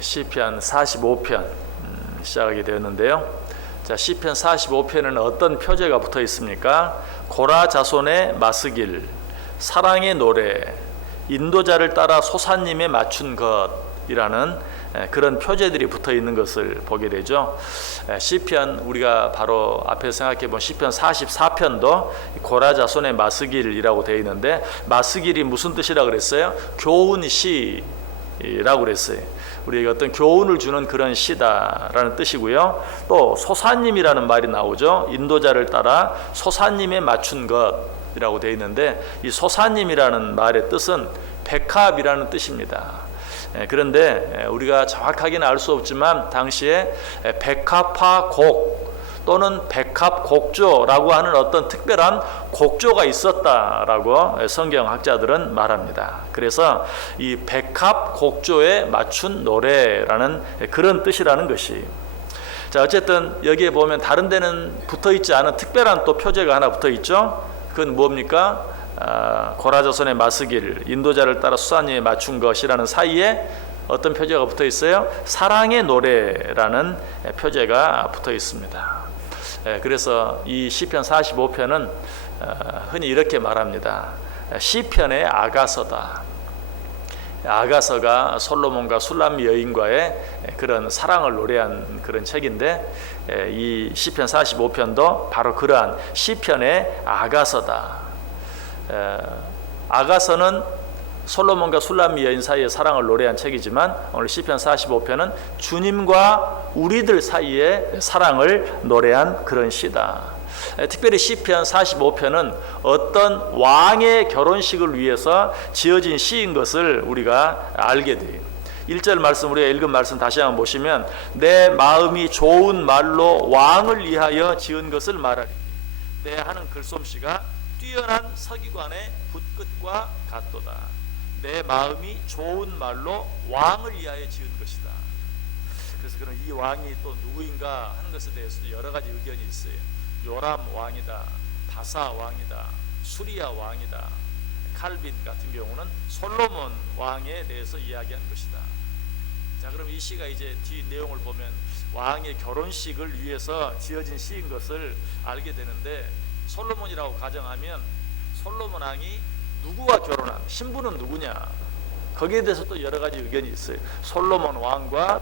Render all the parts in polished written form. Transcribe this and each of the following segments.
시편 45편 시작하게 되었는데요. 자, 시편 45편에는 어떤 표제가 붙어 있습니까? 고라 자손의 마스길, 사랑의 노래, 인도자를 따라 소사님에 맞춘 것이라는 그런 표제들이 붙어 있는 것을 보게 되죠. 시편, 우리가 바로 앞에서 생각해 본 시편 44편도 고라 자손의 마스길이라고 되어 있는데, 마스길이 무슨 뜻이라고 그랬어요? 교훈 시라고 그랬어요. 우리에게 어떤 교훈을 주는 그런 시다라는 뜻이고요. 또 소사님이라는 말이 나오죠. 인도자를 따라 소사님에 맞춘 것이라고 되어 있는데, 이 소사님이라는 말의 뜻은 백합이라는 뜻입니다. 그런데 우리가 정확하게는 알 수 없지만 당시에 백합화곡 또는 백합곡조라고 하는 어떤 특별한 곡조가 있었다라고 성경학자들은 말합니다. 그래서 이 백합곡조에 맞춘 노래라는 그런 뜻이라는 것이, 자, 어쨌든 여기에 보면 다른 데는 붙어 있지 않은 특별한 또 표제가 하나 붙어 있죠. 그건 뭡니까? 고라 자손의 마스길, 인도자를 따라 수사님에 맞춘 것이라는 사이에 어떤 표제가 붙어 있어요? 사랑의 노래라는 표제가 붙어 있습니다. 그래서 이 시편 45편은 흔히 이렇게 말합니다. 시편의 아가서다. 아가서가 솔로몬과 술람 여인과의 그런 사랑을 노래한 그런 책인데, 이 시편 45편도 바로 그러한 시편의 아가서다. 아가서는 솔로몬과 술람 여인 사이의 사랑을 노래한 책이지만, 오늘 시편 45편은 주님과 우리들 사이의 사랑을 노래한 그런 시다. 특별히 시편 45편은 어떤 왕의 결혼식을 위해서 지어진 시인 것을 우리가 알게 돼요. 1절 말씀, 우리가 읽은 말씀 다시 한번 보시면, 내 마음이 좋은 말로 왕을 위하여 지은 것을 말하리. 내 하는 글솜씨가 뛰어난 서기관의 붓끝과 같도다. 내 마음이 좋은 말로 왕을 위하여 지은 것이다. 그래서 그런 이 왕이 또 누구인가 하는 것에 대해서도 여러 가지 의견이 있어요. 요람 왕이다, 바사 왕이다, 수리아 왕이다, 칼빈 같은 경우는 솔로몬 왕에 대해서 이야기한 것이다. 자, 그럼 이 시가 이제 뒤 내용을 보면 왕의 결혼식을 위해서 지어진 시인 것을 알게 되는데, 솔로몬이라고 가정하면 솔로몬 왕이 누구와 결혼한, 신부는 누구냐, 거기에 대해서 또 여러 가지 의견이 있어요. 솔로몬 왕과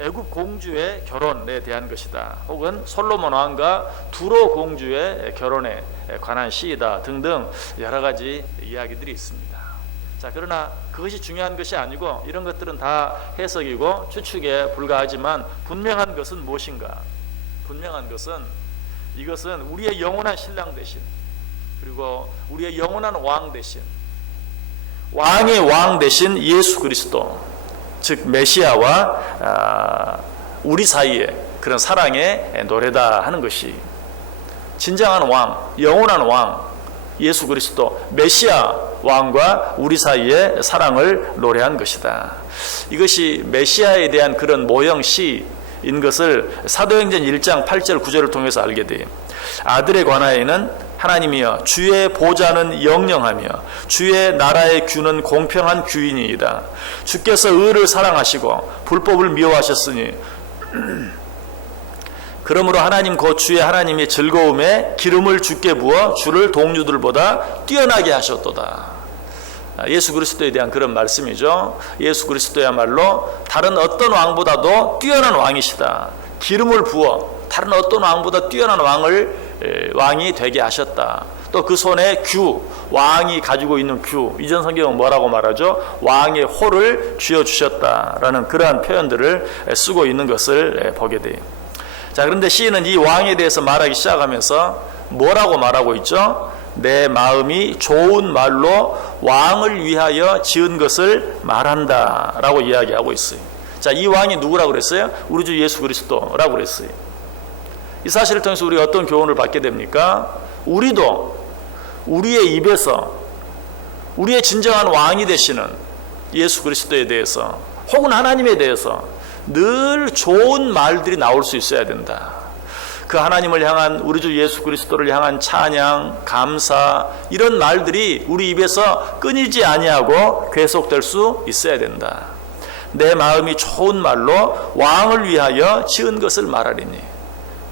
애굽 공주의 결혼에 대한 것이다, 혹은 솔로몬 왕과 두로 공주의 결혼에 관한 시이다 등등 여러 가지 이야기들이 있습니다. 자, 그러나 그것이 중요한 것이 아니고, 이런 것들은 다 해석이고 추측에 불과하지만 분명한 것은 무엇인가? 분명한 것은, 이것은 우리의 영원한 신랑 대신, 그리고 우리의 영원한 왕 대신, 왕의 왕 대신 예수 그리스도, 즉 메시아와 우리 사이에 그런 사랑의 노래다 하는 것이, 진정한 왕, 영원한 왕 예수 그리스도 메시아 왕과 우리 사이의 사랑을 노래한 것이다. 이것이 메시아에 대한 그런 모형시인 것을 사도행전 1장 8절 9절을 통해서 알게 돼요. 아들에 관하여는 하나님이여 주의 보좌는 영영하며 주의 나라의 규는 공평한 규이니이다. 주께서 의를 사랑하시고 불법을 미워하셨으니 그러므로 하나님 곧 주의 하나님의 즐거움에 기름을 주께 부어 주를 동료들보다 뛰어나게 하셨도다. 예수 그리스도에 대한 그런 말씀이죠. 예수 그리스도야말로 다른 어떤 왕보다도 뛰어난 왕이시다. 기름을 부어 다른 어떤 왕보다 뛰어난 왕이 되게 하셨다. 또 그 손에 규, 왕이 가지고 있는 규, 이전 성경은 뭐라고 말하죠? 왕의 호를 쥐어주셨다라는 그러한 표현들을 쓰고 있는 것을 보게 돼요. 자, 그런데 시인은 이 왕에 대해서 말하기 시작하면서 뭐라고 말하고 있죠? 내 마음이 좋은 말로 왕을 위하여 지은 것을 말한다 라고 이야기하고 있어요. 자, 이 왕이 누구라고 그랬어요? 우리 주 예수 그리스도라고 그랬어요. 이 사실을 통해서 우리가 어떤 교훈을 받게 됩니까? 우리도 우리의 입에서 우리의 진정한 왕이 되시는 예수 그리스도에 대해서, 혹은 하나님에 대해서 늘 좋은 말들이 나올 수 있어야 된다. 그 하나님을 향한, 우리 주 예수 그리스도를 향한 찬양, 감사, 이런 말들이 우리 입에서 끊이지 아니하고 계속될 수 있어야 된다. 내 마음이 좋은 말로 왕을 위하여 지은 것을 말하리니.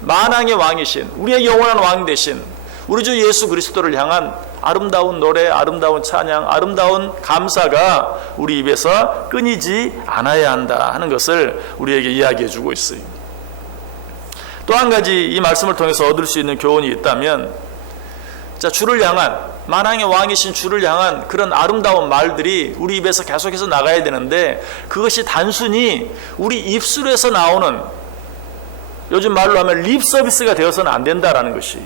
만왕의 왕이신 우리의 영원한 왕 되신 우리 주 예수 그리스도를 향한 아름다운 노래, 아름다운 찬양, 아름다운 감사가 우리 입에서 끊이지 않아야 한다 하는 것을 우리에게 이야기해 주고 있어요. 또 한 가지 이 말씀을 통해서 얻을 수 있는 교훈이 있다면, 자, 주를 향한, 만왕의 왕이신 주를 향한 그런 아름다운 말들이 우리 입에서 계속해서 나가야 되는데, 그것이 단순히 우리 입술에서 나오는, 요즘 말로 하면 립 서비스가 되어서는 안 된다라는 것이.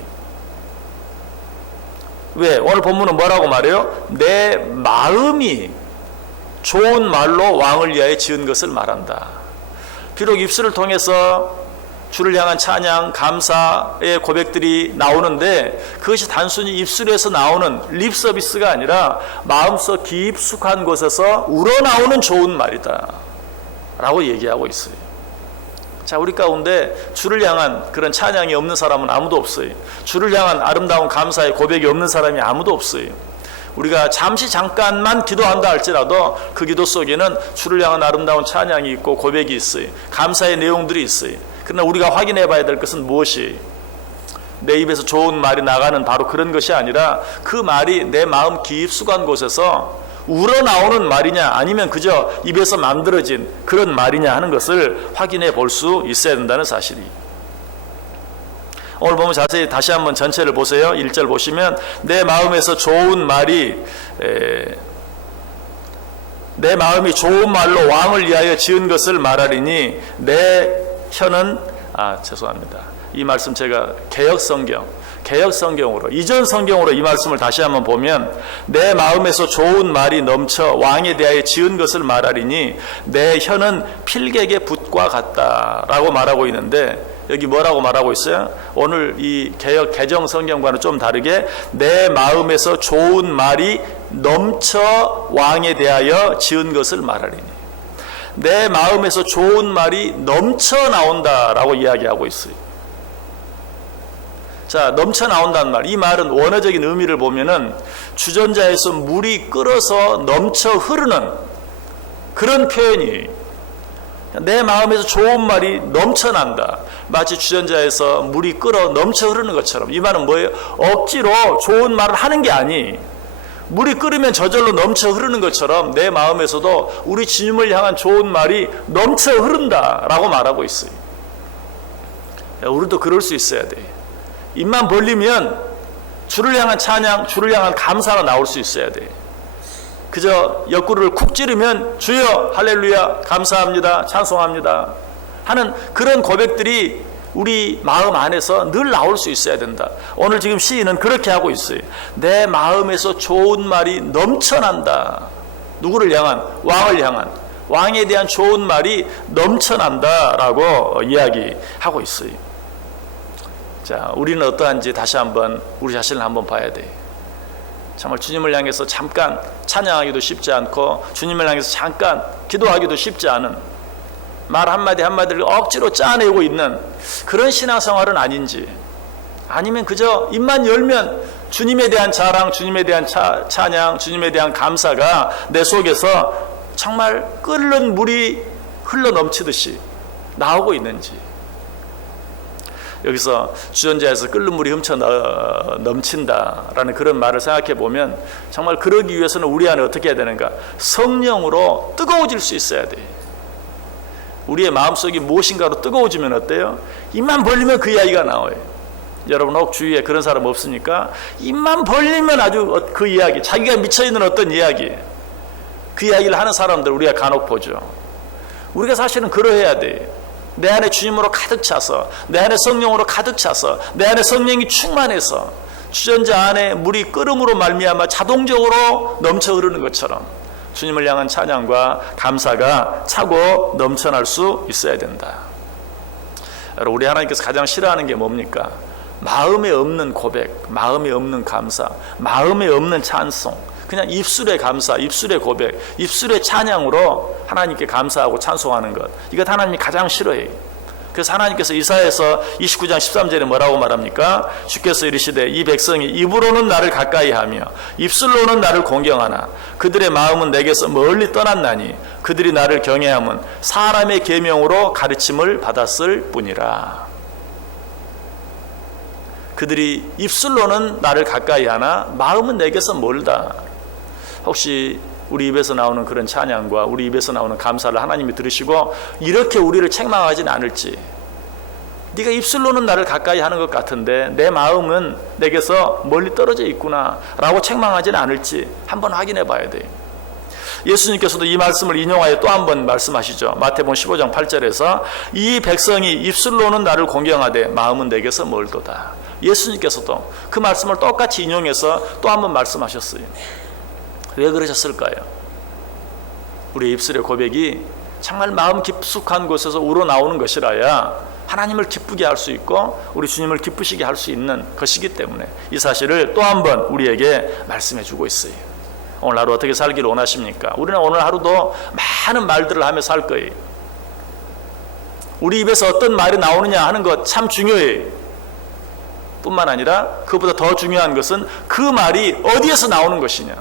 왜? 오늘 본문은 뭐라고 말해요? 내 마음이 좋은 말로 왕을 위하여 지은 것을 말한다. 비록 입술을 통해서 주를 향한 찬양, 감사의 고백들이 나오는데, 그것이 단순히 입술에서 나오는 립 서비스가 아니라 마음속 깊숙한 곳에서 우러나오는 좋은 말이다 라고 얘기하고 있어요. 자, 우리 가운데 주를 향한 그런 찬양이 없는 사람은 아무도 없어요. 주를 향한 아름다운 감사의 고백이 없는 사람이 아무도 없어요. 우리가 잠깐만 기도한다 할지라도 그 기도 속에는 주를 향한 아름다운 찬양이 있고 고백이 있어요. 감사의 내용들이 있어요. 그러나 우리가 확인해 봐야 될 것은 무엇이, 내 입에서 좋은 말이 나가는 바로 그런 것이 아니라 그 말이 내 마음 깊숙한 곳에서 우러나오는 말이냐, 아니면 그저 입에서 만들어진 그런 말이냐 하는 것을 확인해 볼 수 있어야 된다는 사실이. 오늘 보면 자세히 다시 한번 전체를 보세요. 1절 보시면 내 마음에서 좋은 말이, 내 마음이 좋은 말로 왕을 위하여 지은 것을 말하리니 내 혀는, 죄송합니다. 이 말씀 제가 개역 성경으로, 이전 성경으로 이 말씀을 다시 한번 보면 내 마음에서 좋은 말이 넘쳐 왕에 대하여 지은 것을 말하리니 내 혀는 필객의 붓과 같다라고 말하고 있는데, 여기 뭐라고 말하고 있어요? 오늘 이 개역 개정 성경과는 좀 다르게 내 마음에서 좋은 말이 넘쳐 왕에 대하여 지은 것을 말하리니, 내 마음에서 좋은 말이 넘쳐 나온다라고 이야기하고 있어요. 자, 넘쳐 나온다는 말, 이 말은 원어적인 의미를 보면은 주전자에서 물이 끓어서 넘쳐 흐르는 그런 표현이, 내 마음에서 좋은 말이 넘쳐난다, 마치 주전자에서 물이 끓어 넘쳐 흐르는 것처럼. 이 말은 뭐예요? 억지로 좋은 말을 하는 게 아니, 물이 끓으면 저절로 넘쳐 흐르는 것처럼 내 마음에서도 우리 주님을 향한 좋은 말이 넘쳐 흐른다라고 말하고 있어요. 우리도 그럴 수 있어야 돼. 입만 벌리면 주를 향한 찬양, 주를 향한 감사가 나올 수 있어야 돼. 그저 옆구리를 쿡 찌르면 주여 할렐루야 감사합니다 찬송합니다 하는 그런 고백들이 우리 마음 안에서 늘 나올 수 있어야 된다. 오늘 지금 시인은 그렇게 하고 있어요. 내 마음에서 좋은 말이 넘쳐난다. 누구를 향한? 왕을 향한, 왕에 대한 좋은 말이 넘쳐난다라고 이야기하고 있어요. 자, 우리는 어떠한지 다시 한번 우리 자신을 한번 봐야 돼. 정말 주님을 향해서 잠깐 찬양하기도 쉽지 않고, 주님을 향해서 잠깐 기도하기도 쉽지 않은, 말 한마디 한마디를 억지로 짜내고 있는 그런 신앙생활은 아닌지, 아니면 그저 입만 열면 주님에 대한 자랑, 주님에 대한 찬양, 주님에 대한 감사가 내 속에서 정말 끓는 물이 흘러 넘치듯이 나오고 있는지. 여기서 주전자에서 끓는 물이 훔쳐 넘친다라는 그런 말을 생각해 보면, 정말 그러기 위해서는 우리 안에 어떻게 해야 되는가? 성령으로 뜨거워질 수 있어야 돼. 우리의 마음속이 무엇인가로 뜨거워지면 어때요? 입만 벌리면 그 이야기가 나와요. 여러분 혹 주위에 그런 사람 없습니까? 입만 벌리면 아주 그 이야기, 자기가 미쳐있는 어떤 이야기, 그 이야기를 하는 사람들 우리가 간혹 보죠. 우리가 사실은 그러해야 돼. 내 안에 주님으로 가득 차서, 내 안에 성령으로 가득 차서, 내 안에 성령이 충만해서 주전자 안에 물이 끓음으로 말미암아 자동적으로 넘쳐 흐르는 것처럼 주님을 향한 찬양과 감사가 차고 넘쳐날 수 있어야 된다. 여러분, 우리 하나님께서 가장 싫어하는 게 뭡니까? 마음에 없는 고백, 마음에 없는 감사, 마음에 없는 찬송, 그냥 입술의 감사, 입술의 고백, 입술의 찬양으로 하나님께 감사하고 찬송하는 것, 이것 하나님이 가장 싫어해요. 그래서 하나님께서 이사야서 29장 13절에 뭐라고 말합니까? 주께서 이르시되 이 백성이 입으로는 나를 가까이하며 입술로는 나를 공경하나 그들의 마음은 내게서 멀리 떠났나니 그들이 나를 경외함은 사람의 계명으로 가르침을 받았을 뿐이라. 그들이 입술로는 나를 가까이하나 마음은 내게서 멀다. 혹시 우리 입에서 나오는 그런 찬양과 우리 입에서 나오는 감사를 하나님이 들으시고 이렇게 우리를 책망하진 않을지, 네가 입술로는 나를 가까이 하는 것 같은데 내 마음은 내게서 멀리 떨어져 있구나 라고 책망하지는 않을지 한번 확인해 봐야 돼요. 예수님께서도 이 말씀을 인용하여 또 한 번 말씀하시죠. 마태복음 15장 8절에서 이 백성이 입술로는 나를 공경하되 마음은 내게서 멀도다. 예수님께서도 그 말씀을 똑같이 인용해서 또 한 번 말씀하셨어요. 왜 그러셨을까요? 우리의 입술의 고백이 정말 마음 깊숙한 곳에서 우러나오는 것이라야 하나님을 기쁘게 할 수 있고 우리 주님을 기쁘시게 할 수 있는 것이기 때문에 이 사실을 또 한 번 우리에게 말씀해 주고 있어요. 오늘 하루 어떻게 살기를 원하십니까? 우리는 오늘 하루도 많은 말들을 하며 살 거예요. 우리 입에서 어떤 말이 나오느냐 하는 것 참 중요해요. 뿐만 아니라 그보다 더 중요한 것은 그 말이 어디에서 나오는 것이냐.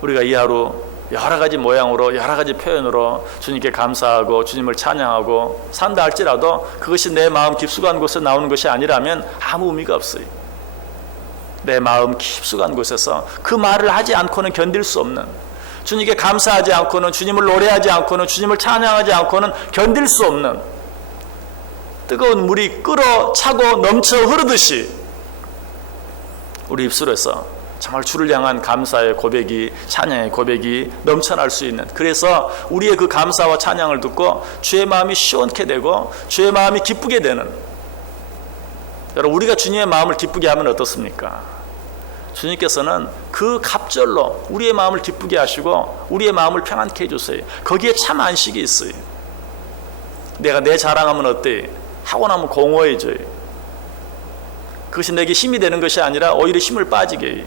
우리가 이 하루 여러 가지 모양으로 여러 가지 표현으로 주님께 감사하고 주님을 찬양하고 산다 할지라도 그것이 내 마음 깊숙한 곳에 나오는 것이 아니라면 아무 의미가 없어요. 내 마음 깊숙한 곳에서 그 말을 하지 않고는 견딜 수 없는, 주님께 감사하지 않고는, 주님을 노래하지 않고는, 주님을 찬양하지 않고는 견딜 수 없는 뜨거운 물이 끓어 차고 넘쳐 흐르듯이 우리 입술에서 정말 주를 향한 감사의 고백이, 찬양의 고백이 넘쳐날 수 있는, 그래서 우리의 그 감사와 찬양을 듣고 주의 마음이 시원케 되고 주의 마음이 기쁘게 되는, 여러분 우리가 주님의 마음을 기쁘게 하면 어떻습니까? 주님께서는 그 갑절로 우리의 마음을 기쁘게 하시고 우리의 마음을 평안케 해주세요. 거기에 참 안식이 있어요. 내가 내 자랑하면 어때? 하고 나면 공허해져요. 그것이 내게 힘이 되는 것이 아니라 오히려 힘을 빠지게 해요.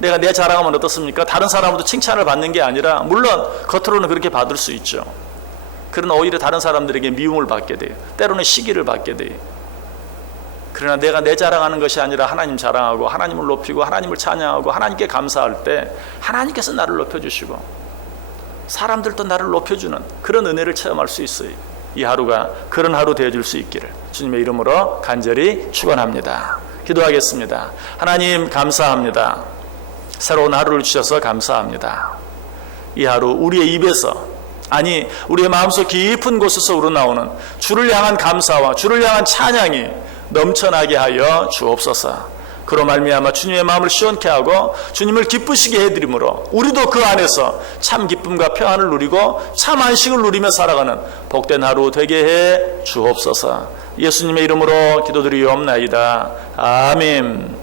내가 내 자랑하면 어떻습니까? 다른 사람으로도 칭찬을 받는 게 아니라, 물론 겉으로는 그렇게 받을 수 있죠. 그러나 오히려 다른 사람들에게 미움을 받게 돼요. 때로는 시기를 받게 돼요. 그러나 내가 내 자랑하는 것이 아니라 하나님 자랑하고 하나님을 높이고 하나님을 찬양하고 하나님께 감사할 때 하나님께서 나를 높여주시고 사람들도 나를 높여주는 그런 은혜를 체험할 수 있어요. 이 하루가 그런 하루 되어줄 수 있기를 주님의 이름으로 간절히 축원합니다. 기도하겠습니다. 하나님 감사합니다. 새로운 하루를 주셔서 감사합니다. 이 하루 우리의 입에서, 아니 우리의 마음속 깊은 곳에서 우러나오는 주를 향한 감사와 주를 향한 찬양이 넘쳐나게 하여 주옵소서. 그로 말미암아 주님의 마음을 시원케 하고 주님을 기쁘시게 해드림으로 우리도 그 안에서 참 기쁨과 평안을 누리고 참 안식을 누리며 살아가는 복된 하루 되게 해 주옵소서. 예수님의 이름으로 기도드리옵나이다. 아멘.